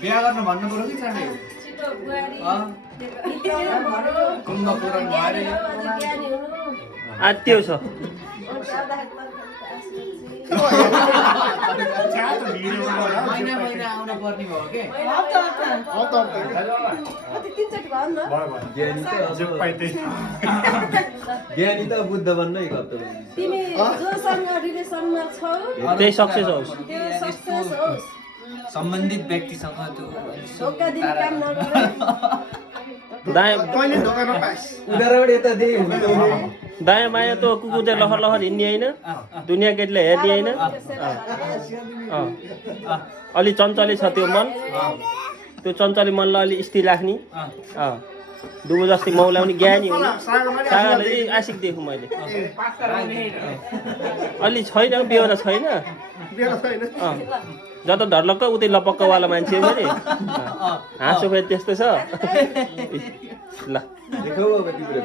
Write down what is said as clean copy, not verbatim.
बिहा गर्न भन्नु पर्यो कि चाँडै कुम्भ पुराण भएर आत्यो छ महिना महिना आउन पर्ने भयो के ज्ञानी त बुद्ध बन्न एक हप्ता तिमी जोसँग रिलेसनमा छौ त्यही सक्सेस होस् त्यो सक्सेस होस् सम्बन्धित व्यक्तिसँग त्यो धोका दिने काम नगर दायाँ उनीहरूबाट यता दिए हुन्थ्यो दायाँ माया त कुकुर चाहिँ लहर लहर हिँड्ने होइन दुनियाँ केटीले हेर्ने होइन अलि चञ्चली छ त्यो मन त्यो चञ्चली मनलाई अलि स्थिर राख्ने दुबो जस्तै मौलाउने ज्ञानी हुनु सागाले आशिक देख्छु मैले अलि छैन बेहोरा छैन जता ढर्लक्क उतै लपक्कवाला मान्छे हो नि हाँसो फेरि त्यस्तो छ ल देखाऊ अब तिम्रो